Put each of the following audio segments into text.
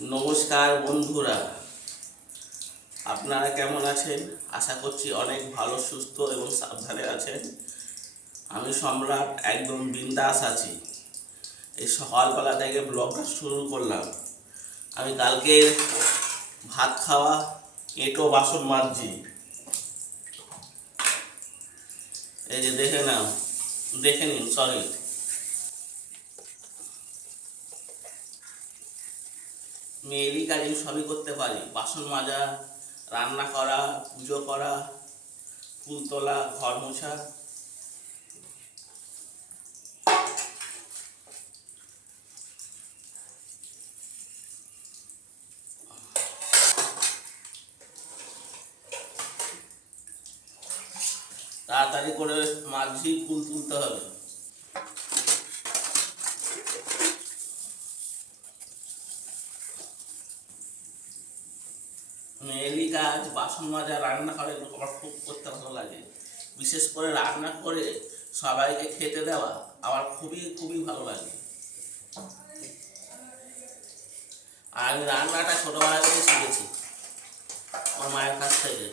নমস্কার বন্ধুরা। আপনারা কেমন আছেন? আশা করছি অনেক ভালো, সুস্থ এবং সাবধানে আছেন। আমি সম্রাট একদম বিন্দাস আছি। এই সকালবেলা থেকে ব্লগটা শুরু করলাম। আমি কালকে ভাত খাওয়া, এঁটো বাসন মাজছি। এই যে দেখে নাও, দেখে নিন সরি মেয়েরই কাজ আমি সবই করতে পারি। বাসন মাজা, রান্না করা, পুজো করা, ফুল তোলা, ঘর মোছা। তাড়াতাড়ি করে মাঝি ফুল তুলতে হবে মেয়েরই কাজ বাসন মাজা, রান্না করে, এগুলো আমার খুব করতে ভালো লাগে। বিশেষ করে রান্না করে সবাইকে খেতে দেওয়া আমার খুবই খুবই ভালো লাগে। আর আমি রান্নাটা ছোটোবেলা থেকে শিখেছি, আমার মায়ের কাছ থেকে।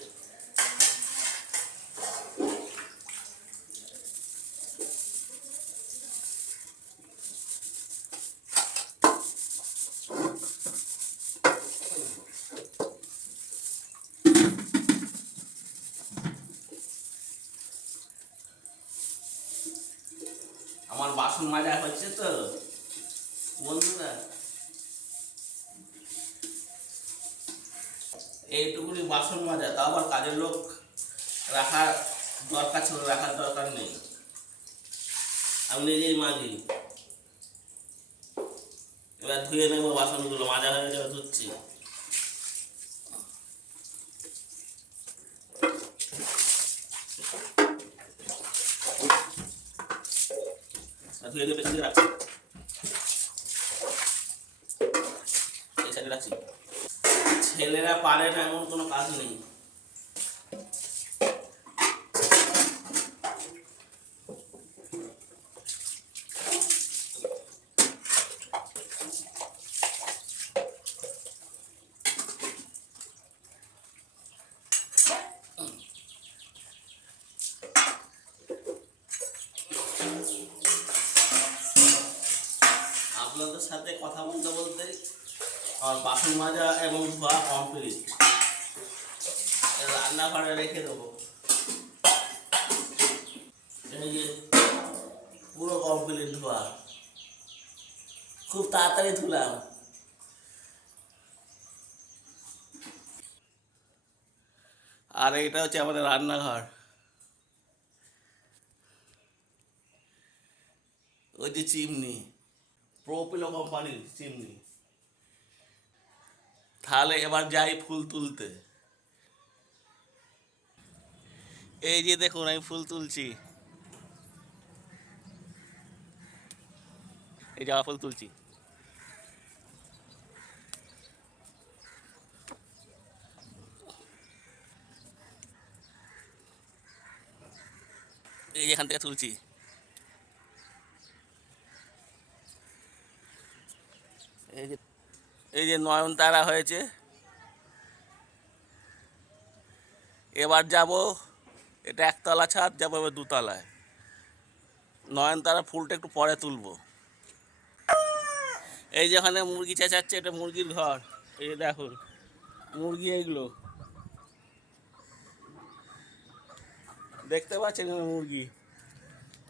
আমার বাসন মাজা হচ্ছে তো। বন্ধুরা। এইটুকুনি বাসন মাজা, তাও আবার কাজের লোক রাখার দরকার ছিল, রাখার দরকার নেই। আমি নিজেই মাজি। এবার ধুয়ে নেব বাসনগুলো, মাজা হয়ে যাবে ধুচ্ছি। ধুয়ে দিয়ে পেছনে রাখছি ছেলেরা পারে না এমন কোনো কাজ নেই। আপনাদের সাথে কথা বলতে বলতে আমার বাসন মাজা এবং ধোয়া কমপ্লিট রান্নাঘরে রেখে দেবো। পুরো কমপ্লিট ধোয়া। খুব তাড়াতাড়ি ধুলাম। আর এটা হচ্ছে আমাদের রান্নাঘর। ওই যে চিমনি। প্রোপিলো কোম্পানির চিমনি। তাহলে এবার যাই ফুল তুলতে। এই যে দেখুন, আমি ফুল তুলছি। এই জবা ফুল তুলছি। এই এখান থেকে তুলছি এই যে এই যে নয়নতারা হয়েছে। এবার যাব, এটা একতলা ছাদ, যাব এবার দুতলায়। নয়নতারা ফুলটা একটু পরে তুলবো। এই যে যেখানে মুরগি চেঁচাচ্ছে, এটা মুরগির ঘর। এই যে দেখুন, মুরগি এইগুলো। দেখতে পাচ্ছেন মুরগি?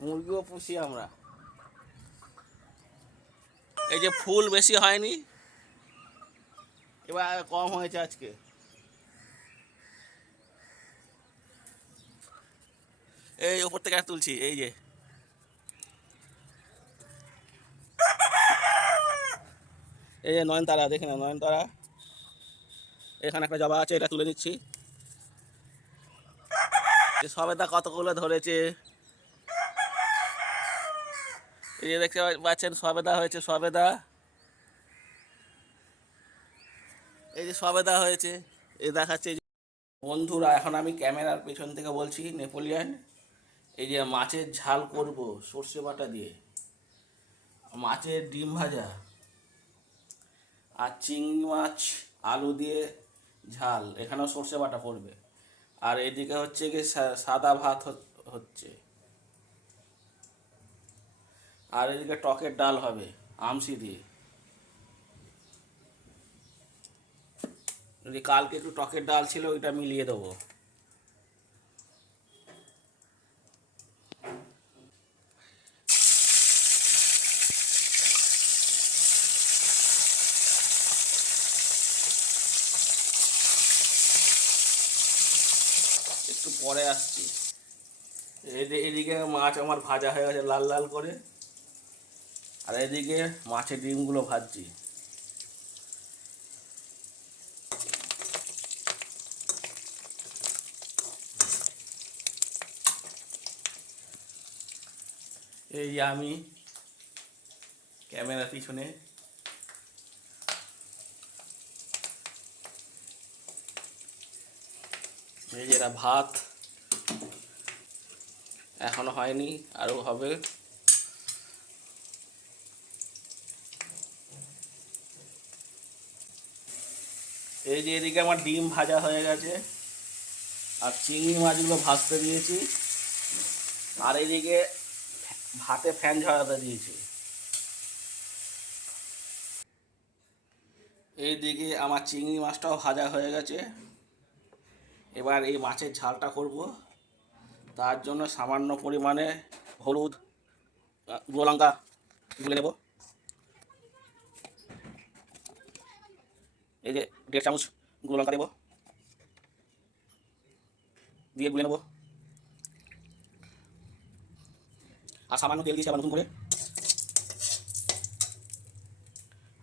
মুরগিও পুষি আমরা। এই যে ফুল বেশি হয়নি। এবার কম হয়েছে আজকে। এই ওপর থেকে তুলছি, এই যে। এই যে নয়নতারা, দেখি না নয়নতারা। এখানে একটা জবা আছে, এটা তুলে নিচ্ছি। সবেদা কতগুলো ধরেছে। এই যে দেখতে পাচ্ছেন, সবেদা হয়েছে সবেদা। এই যে সবেদা হয়েছে, এ দেখাচ্ছে বন্ধুরা, এখন আমি ক্যামেরার পেছন থেকে বলছি, নেপোলিয়ান, এই যে মাছের ঝাল করব সর্ষে বাটা দিয়ে। মাছের ডিম ভাজা আর চিংড়ি মাছ, আলু দিয়ে ঝাল, এখানেও সর্ষে বাটা পড়বে। আর এদিকে হচ্ছে কি সাদা ভাত হচ্ছে। আর এদিকে টকের ডাল হবে, আমসি দিয়ে। কালকে একটু টকের ডাল ছিল, ওইটা মিলিয়ে দেবো। একটু পরে আসছি। এদি- এদিকে মাছ আমার ভাজা হয়ে গেছে লাল লাল করে। আর এদিকে মাছের ডিমগুলো ভাজছি। এই আমি ক্যামেরা পিছনে। এই যে ভাত। এখনও হয়নি, আরও হবে। এই যে এদিকে আমার ডিম ভাজা হয়ে গেছে। আর চিংড়ি মাছগুলো ভাজতে দিয়েছি। আর এদিকে ভাতে ফ্যান ঝরাতে দিয়েছি। এইদিকে আমার চিংড়ি মাছটাও ভাজা হয়ে গেছে। এবার এই মাছের ঝালটা করব। তার জন্য সামান্য পরিমাণে হলুদ, গুঁড়ো লঙ্কা গুলে নেব। এই যে দেড় চামচ গুঁড়ো লঙ্কা দেবো। দিয়ে গুলে নেব। আর সামান্য তেল দিয়েছি আবার নতুন করে।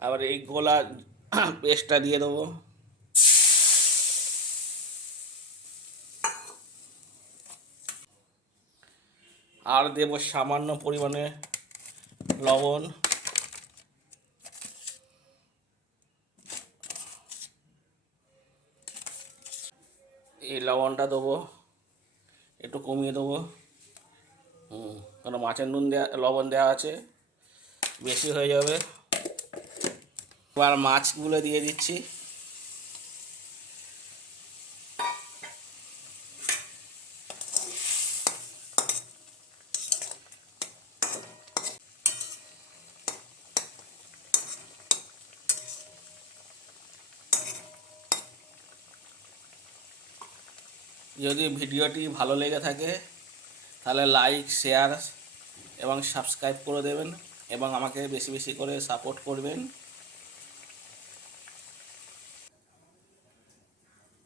আবার এই গোলা পেস্টটা দিয়ে দেবো। আর দেব সামান্য পরিমাণে লবণ। এই লবণটা দেবো, একটু কমিয়ে দেবো। হুম কারণ মাছের নুন দেওয়া লবণ দেওয়া আছে, বেশি হয়ে যাবে। এবার মাছগুলো দিয়ে দিচ্ছি। যদি ভিডিওটি ভালো লেগে থাকে তাহলে লাইক শেয়ার এবং সাবস্ক্রাইব করে দেবেন এবং আমাকে বেশি বেশি করে সাপোর্ট করবেন।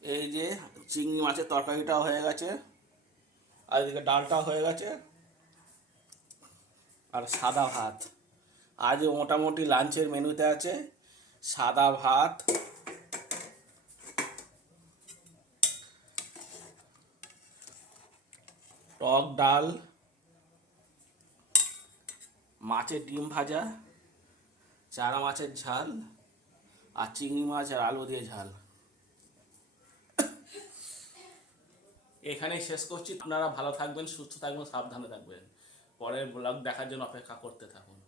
এই যে চিংড়ি মাছের তরকারিটাও হয়ে গেছে, আর এদিকে ডালটাও হয়ে গেছে, আর সাদা ভাত। আজ মোটামুটি লাঞ্চের মেনুতে আছে, সাদা ভাত টক ডাল, মাছের ডিম ভাজা, চারা মাছের ঝাল আর চিংড়ি মাছ আর আলু দিয়ে ঝাল। এখানেই শেষ করছি। আপনারা ভালো থাকবেন, সুস্থ থাকবেন, সাবধানে থাকবেন। পরের ব্লগ দেখার জন্য অপেক্ষা করতে থাকুন।